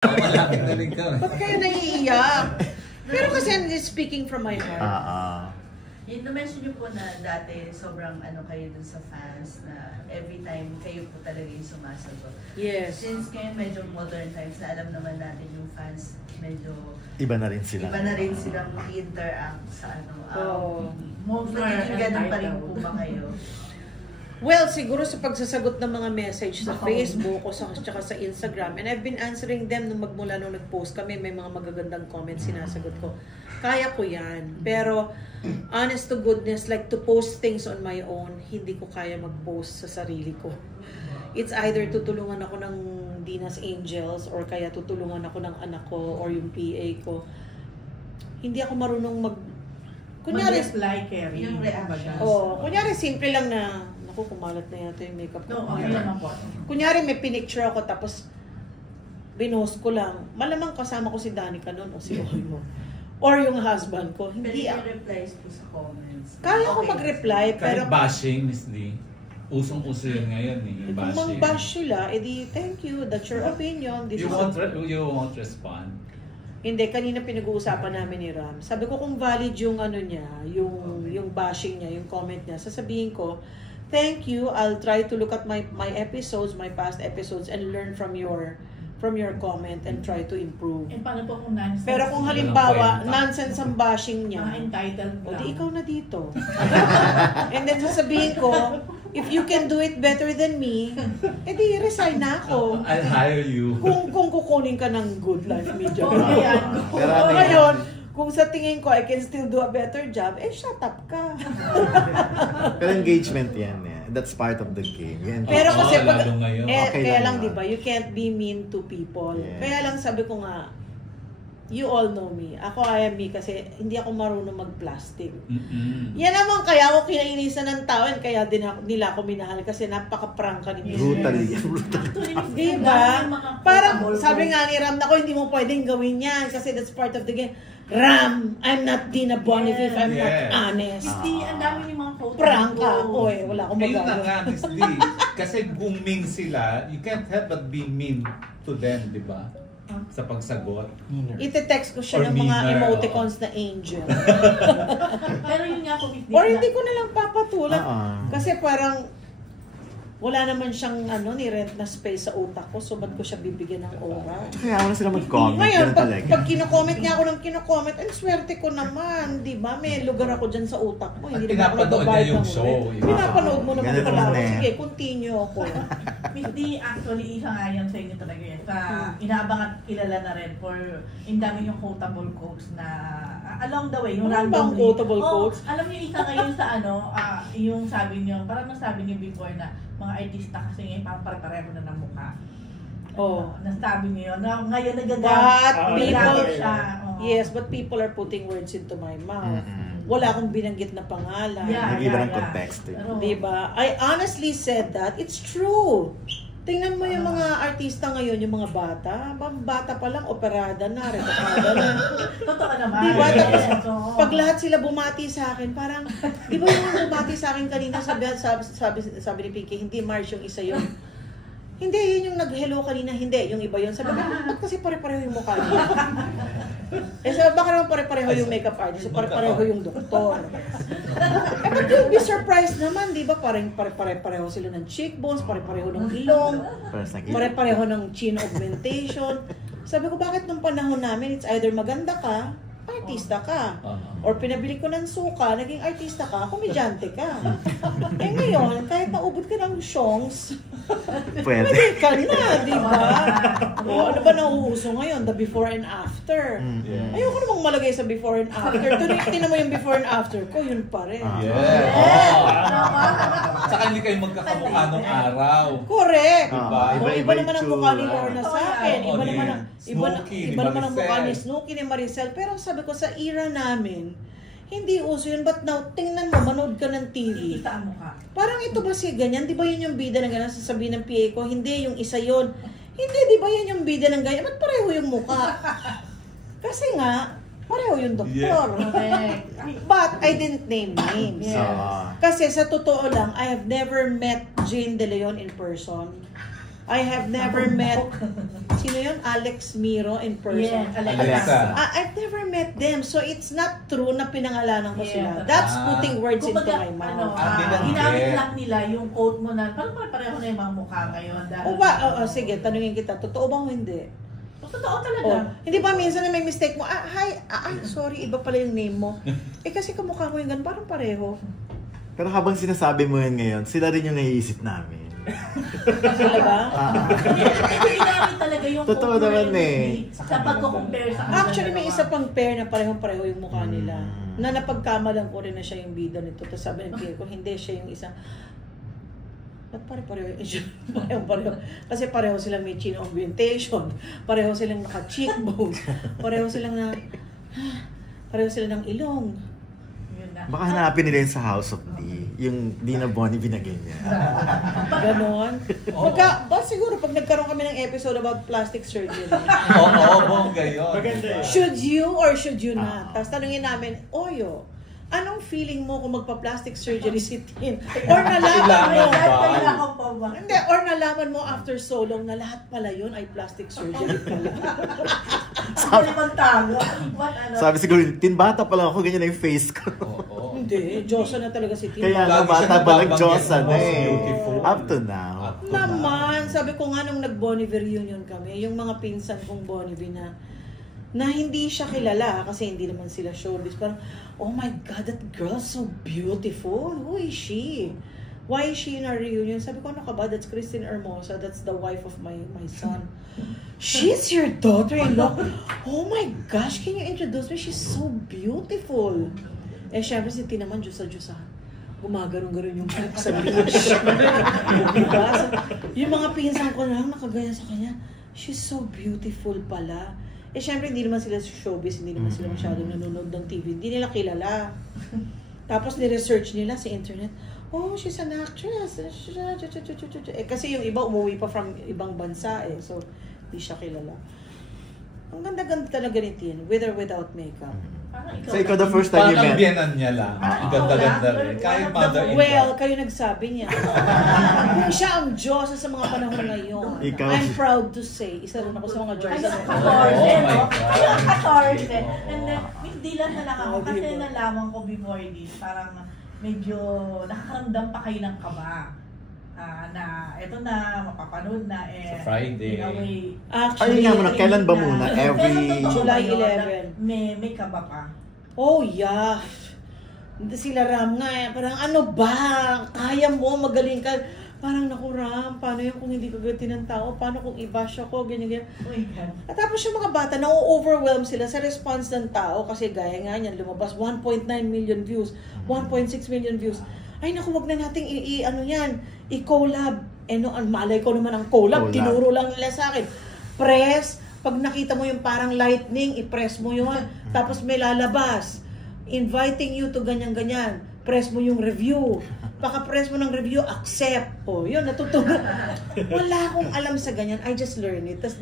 Malapit na rin ka. Ba't kayo naiiyak? Pero kasi I'm speaking from my heart. Yung na-mention niyo po na dati sobrang kayo dun sa fans na every time kayo po talaga yung sumasagot. Yes. Since ngayon medyo modern times na alam naman natin yung fans medyo iba na rin sila. Iba na rin silang interact sa Magiging ganun pa rin po ba kayo? Well, siguro sa pagsasagot ng mga message sa Facebook o tsaka sa Instagram, and I've been answering them nung magmula nung nag-post kami, may mga magagandang comments sinasagot ko. Kaya ko yan. Pero, honest to goodness, like to post things on my own, hindi ko kaya mag-post sa sarili ko. It's either tutulungan ako ng Dina's Angels or kaya tutulungan ako ng anak ko or yung PA ko. Hindi ako marunong kunyari, mag-reply, Kerry. Yung reaction. Kunyari, simple lang na, naku, kumalat na yata yung makeup ko. No, okay naman po. Kunyari, may pinicture ako tapos binost ko lang. Malamang kasama ko si Danica noon o si Oyo. Or yung husband ko. Hindi pero yung replies po sa comments. Kaya ko mag-reply, pero kahit bashing, Miss D. Usong-uso yun ngayon kung bashing. mang-bash sila, edi thank you, that's your opinion. You won't respond. Hindi, kanina pinag-uusapan namin ni Ram. Sabi ko kung valid yung niya, yung bashing niya, yung comment niya, sasabihin ko, thank you, I'll try to look at my episodes, my past episodes, and learn from your comment and try to improve. Eh, paano po kung nonsense? Pero kung halimbawa, nonsense ang bashing niya, entitled o di ikaw na dito. And then sasabihin ko, if you can do it better than me, edi resign na ako. I'll hire you. Kung kukunin ka ng Good Life Media. Pero ngayon, kung sa tingin ko I can still do a better job, shut up ka. Pero engagement yan. That's part of the game. Pero kasi pag, okay kaya lang naman. diba, you can't be mean to people. Yeah. Kaya lang sabi ko nga, you all know me. Ako, I am me kasi hindi ako marunong mag-plastic. Yan naman kaya ako kinainisan ng tao and kaya nila ako minahal kasi napaka-prangka ni Brutally. Diba? Parang sabi nga ni Ram, nako hindi mo pwedeng gawin yan kasi that's part of the game. Ram, I'm not Dina Boniface if I'm not honest. Hindi, ang dami yung mga photos. Prangka ako wala akong Ayun na magagawa. nga, Miss D. Kasi kung mean sila, you can't help but be mean to them, di ba? Sa pagsagot. Ite-text ko siya Or ng mga meaner, emoticons na angel. Pero yun nga po, Or hindi ko na lang papatulan. Kasi parang wala naman siyang ni-rent na space sa utak ko, so ba't ko siya bibigyan ng oras? Kaya ako na sila mag-comment. Ngayon, Ganun talaga. pag kino-comment niya ako ng kino-comment, ang swerte ko naman, di ba? May lugar ako dyan sa utak mo. At Hindi naman ako pinapanood nagbabayad niya yung ng show. rent. Pinapanood mo naman Ganun pala. naman eh. Sige, continue ako. Miss D, actually, isa nga yan sa inyo talaga yan. Inaabang at kilala na rin for in dami yung quotable quotes na along the way, yung Ano bang randomly. quotable quotes? Alam niyo, isa ngayon sa yung sabi niyo, parang nasabi niyo before na mga artista kasi ngayon parang pare-pareho na ng mukha. Nasabi niyo yun. Ngayon nagagamit. But people, siya. yes, but people are putting words into my mouth. Wala akong binanggit na pangalan. Nag-iba ng context. Diba? I honestly said that. It's true. Tingnan mo yung mga artista ngayon, yung mga bata. Bata pa lang, operada na, retokada na. Totoo naman. Diba? Tapos, Yes, pag lahat sila bumati sa akin, parang, di ba yung bumati sa akin kanina, sabi ni Pinky, hindi Mars yung isa yun. Hindi, yun yung nag-hello kanina, hindi, yung iba yun. Sabi ko, ba't kasi pare-pareho yung mukha niya? Sabi, baka naman pare-pareho yung makeup artist, pare-pareho yung doktor. But you'll be surprised naman, di ba? Pare-pareho sila ng cheekbones, pare-pareho ng ilong, pare-pareho ng chin augmentation. Sabi ko, bakit nung panahon namin, it's either maganda ka, artista ka. Or pinabili ko ng suka, naging artista ka, komedyante ka. Ngayon, kahit naubod ka ng shongs, Pwede ka na, di ba? Ano ba nauuso ngayon? The before and after. Ayoko namang malagay sa before and after. Tinan mo yung before and after ko, yun pa rin. Saka hindi kayo magkakamukha nung araw. Correct. Iba naman ang mukha ni Lorna sa akin. Iba naman ang mukha ni Maricel. Snooki, ni Maricel. Pero sabi ko, sa era namin, hindi uso yun. But now, tingnan mo, manood ka ng TV. Kita ang mukha. Parang ito ba si ganyan? Di ba yun yung bida na ganyan? Sasabihin ng PA ko, hindi, yung isa yun. Hindi, di ba yan yung bida ng ganyan? Ba't pareho yung mukha? Kasi nga, pareho yung doktor. But I didn't name names. Kasi sa totoo lang, I have never met Jane De Leon in person. I have never met, sino yun? Alex Miro in person. Yes, Alexa. I've never met them. So it's not true na pinangalanan ko sila. Yeah. That's putting words into Kumbaga, my mouth. ginamit lang nila yung quote mo na, parang pareho na yung mga mukha ngayon. O ba? Sige, tanungin kita. Totoo ba o hindi? Totoo talaga. Oh, hindi ba minsan na may mistake mo? Sorry, iba pala yung name mo. Kasi kamukha mo yung ganun, parang pareho. Pero habang sinasabi mo yun ngayon, sila rin yung naiisip namin. Sila ba? Hindi ginamit talaga yung Totoo quote naman sa pagko-compare sa kanila. Actually, may isa pang pair na parehong-pareho yung mukha nila. Mm. Na napagkamalan ko rin na siya yung bida nito. Tapos sabi ng peer ko, hindi siya yung isa. Ba't pare-pareho yung issue? Pareho-pareho. Kasi pareho silang may chin augmentation. Pareho silang naka-cheekbone. Pareho silang pareho silang ng ilong. Yun na. Baka hanapin nila yun sa House of D. Yung Dina Bonnie binagay niya. Ganon. Siguro pag nagkaroon kami ng episode about plastic surgery. Bongga yun. Should you or should you not? Tapos tanungin namin, Oyo, anong feeling mo kung magpa-plastic surgery si Tin? Or nalaman mo, Kailangan pa ba? hindi, or nalaman mo after so long na lahat pala yun ay plastic surgery pala. Sabi mong tago. What ano? Sabi siguro, Tin, bata pa lang ako, ganyan na yung face ko. Hindi, Diyosa na talaga si Tin. Kaya Lagi nga, bata siya pa lang, nababanggit Diyosa na na most eh. beautiful. Up to now. Naman, sabi ko nga nung nag-Bonnevie reunion kami, yung mga pinsan kong Bonnevie na hindi siya kilala kasi hindi naman sila showbiz. Parang, oh my God, that girl's so beautiful. Who is she? Why is she in our reunion? Sabi ko, ano ka ba? That's Christine Hermosa. That's the wife of my son. She's your daughter-in-law? Oh my gosh, can you introduce me? She's so beautiful. Eh, syempre si Tina naman, Diyos-a-Diyos. Gumagarong-garong yung sa beach. Diba? Yung mga pinsan ko lang, nakaganyan sa kanya. She's so beautiful pala. Eh, syempre, hindi naman sila showbiz, hindi naman sila masyadong nanonood ng TV. Hindi nila kilala. Tapos, ni-research nila sa internet. Oh, she's an actress. Eh, kasi yung iba, umuwi pa from ibang bansa eh. So, hindi siya kilala. Ang ganda-ganda talaga ni Tin, with or without makeup. So, ikaw the first time you Parang met? biyanan niya lang. Ang ganda-ganda rin. Kahit mother-in-law. Well, kayo nagsabi niya. Kung siya ang Diyos sa mga panahon ngayon, Ikaw. I'm proud to say, isa rin ako sa mga Diyos. Ay, sa ang mga 14, Oh my no? God. Ay, ang 14. Oh. And then, hindi lang na lang ako. Oh, Kasi diba? nalaman ko before this, parang medyo nakakaramdam pa kayo ng kaba. Na eto na, mapapanood na. Sa Friday. In a way, Actually, Ayun nga muna, kailan ba muna? Pero Every... totoo July ba yun na 11. May kaba pa. oh yeah. Sila Ram nga eh. Parang ano ba? Kaya mo, magaling ka. Parang naku Ram, paano yun kung hindi ka gatin ng tao? Paano kung i-bash ako? Ganyan. Oh my God. At tapos yung mga bata, na-overwhelm sila sa response ng tao kasi gaya nga niyan, lumabas 1.9 million views, 1.6 million views. Ay naku, wag na nating i-collab. Eh no, malay ko naman ang collab, tinuro lang nila sa akin. Press, pag nakita mo yung parang lightning, i-press mo yun, tapos may lalabas. Inviting you to ganyan-ganyan. Press mo yung review. Paka-press mo ng review, accept. O, yun, natutunan. Wala akong alam sa ganyan. I just learn it. Tapos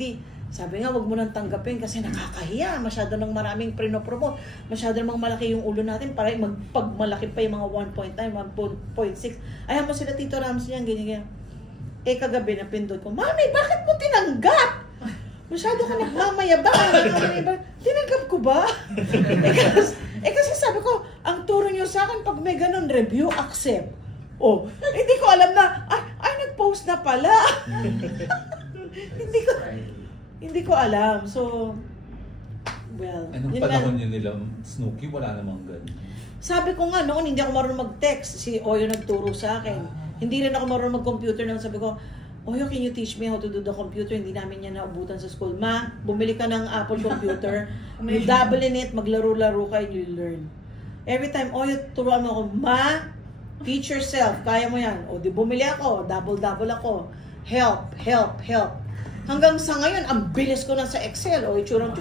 sabi nga, wag mo nang tanggapin kasi nakakahiya. Masyado nang maraming prinopromote. Masyado namang malaki yung ulo natin para magpagmalaki pa yung mga 1.9, 1.6. Ayaw mo sila Tito Ramsey yan, ganyan. Eh, kagabi napindot ko, Mami, bakit mo tinanggap? Masyado ka nagmamayabang. Tinanggap ko ba? Kasi sabi ko, ang turo niyo sa akin, pag may ganun, review, accept. Oh, hindi ko alam na, ay nag-post na pala. Hindi ko alam. So, well, Anong yun panahon nga. yun nila, Snooki, wala namang ganun. Sabi ko nga noon, hindi ako marunong mag-text. Si Oyo nagturo sa akin. Hindi rin ako marunong mag-computer nang sabi ko, Oyo, can you teach me how to do the computer? Hindi namin yan naubutan sa school. Ma, bumili ka ng Apple computer. You double in it, maglaro-laro ka and you'll learn. Every time, Oyo, turuan mo ako, Ma, teach yourself. Kaya mo yan. O, di bumili ako. Double-double ako. Help. Hanggang sa ngayon, ang bilis ko na sa Excel. O, itsurang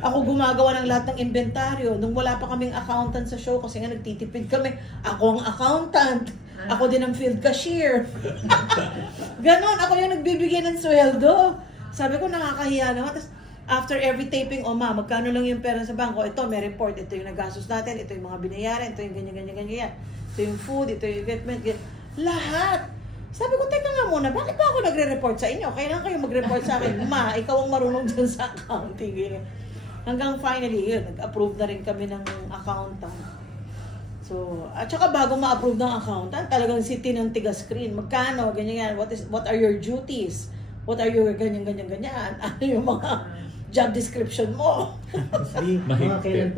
ako gumagawa ng lahat ng inventaryo. Nung wala pa kaming accountant sa show, kasi nga nagtitipid kami, ako ang accountant. Ako din ang field cashier. Ganon, ako yung nagbibigay ng sweldo. Sabi ko, nakakahiya naman. Tapos, after every taping, Ma, magkano lang yung pera sa bangko? Ito, may report. Ito yung nagastos natin. Ito yung mga binayaran. Ito yung ganyan. Ito yung food. Ito yung equipment. Lahat. Sabi ko, teka nga muna, bakit ba ako nagre-report sa inyo? Kailangan kayo mag-report sa akin. Ma, ikaw ang marunong dyan sa accounting. Hanggang finally, yun, nag-approve na rin kami ng accountant. So, at saka bago ma-approve ng accountant, talagang ng tiga-screen. Magkano, ganyan yan. What are your duties? What are your ganyan. Ano yung mga job description mo? Mahigpit.